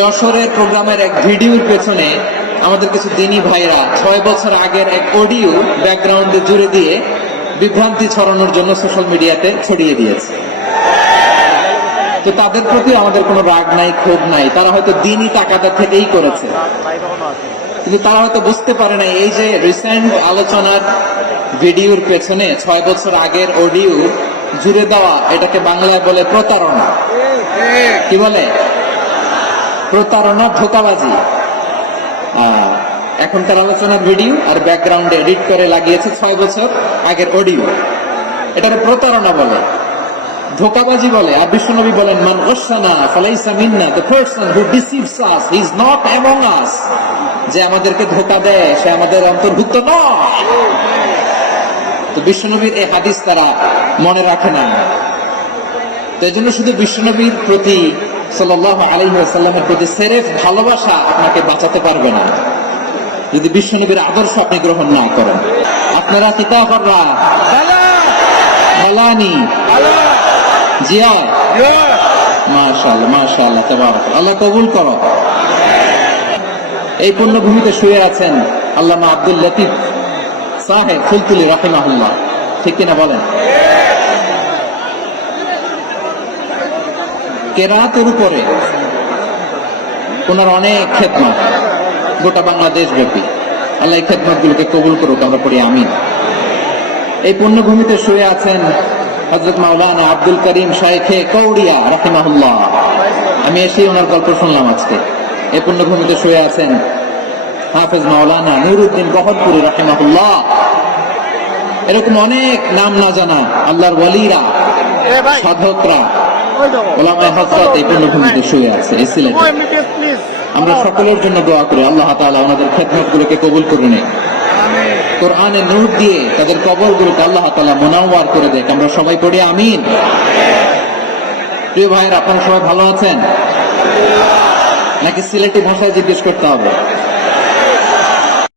যশোরের প্রোগ্রামের এক ভিডিওর পেছনে আমাদের কিছু দিনী ভাইরা 6 বছর আগের এক অডিও ব্যাকগ্রাউন্ডে জুড়ে দিয়ে বিভ্রান্তি ছড়ানোর জন্য সোশ্যাল মিডিয়াতে ছড়িয়ে দিয়েছে। তো তাদের প্রতি আমাদের কোনো রাগ নাই, ক্ষোভ নাই, তারা হয়তো দিনই তাকাদা থেকেই করেছে, কিন্তু তারা হয়তো বুঝতে পারে না এই যে রিসেন্ট আলোচনার ভিডিওর পেছনে 6 বছর আগের অডিও জুড়ে দেওয়া, এটাকে বাংলায় বলে প্রতারণা। কি বলে? প্রতারণা, ধোঁকাবাজি। এখনকার আলোচনার ভিডিও আর ব্যাকগ্রাউন্ডে এডিট করে লাগিয়েছে 6 বছর আগের অডিও। এটাকে প্রতারণা বলে, ধোঁকাবাজি বলে। আর বিশ্বনবী বলেন, মান গাশশানা ফালাইসা মিন্না, the person who deceives us he is not among us। যে আমাদেরকে ধোঁকা দেয় সে আমাদের অন্তর্ভুক্ত নয়। তো বিশ্বনবীর এই হাদিস তারা মনে রাখে না। তো এই জন্য শুধু বিশ্বনবীর প্রতি সাল্লাল্লাহু আলাইহি ওয়াসাল্লামের প্রতি সেরেফ ভালোবাসা আপনাকে বাঁচাতে পারবে না যদি বিশ্বনবীর আদর্শ আপনি গ্রহণ না করেন। আপনারা কিতাবরা ভালানি জিয়া, মাশাআল্লাহ মাশাআল্লাহ, তাবারাক আল্লাহ কবুল করো। এই পুণ্যভূমিতে শুয়ে আছেন আল্লামা আব্দুল লতিফ সাহেব ফুলতুলি রাহিমাহুল্লাহ, ঠিক কিনা বলেন? কেরাতের উপরে ওনার অনেক খেদমত গোটা বাংলাদেশ ব্যাপী। আল্লাহ এই খেদমত গুলোকে কবুল করুক, আমরা পড়ি আমিন। এই পুণ্যভূমিতে শুয়ে আছেন হযরত মাওলানা আব্দুল করিম শাইখে কৌড়িয়া রাহিমাহুল্লাহ। আমি এসে ওনার গল্প শুনলাম আজকে। এই পুণ্যভূমিতে শুয়ে আছেন হাফেজ মাওলানা নুরউদ্দিন গহরপুরি রাহিমাহুল্লাহ। এরকম অনেক নাম না জানা আল্লাহর ওয়ালিরা, সাধকরা, ওলামায়ে হযরত এই পুণ্যভূমিতে শুয়ে আছে এই সিলেটে। আমরা সকলের জন্য দোয়া করি আল্লাহ তাআলা ওনাদের খেদমতগুলোকে কবুল করে নেয়, কোরআনের নূর দিয়ে তাদের কবরগুলোকে আল্লাহ তাআলা মুনাওয়ার করে দেয়। আমরা সবাই পড়ি আমিন। প্রিয় ভাইয়েরা, আপনারা সবাই ভালো আছেন নাকি সিলেটি ভাষায় জিজ্ঞেস করতে হবে?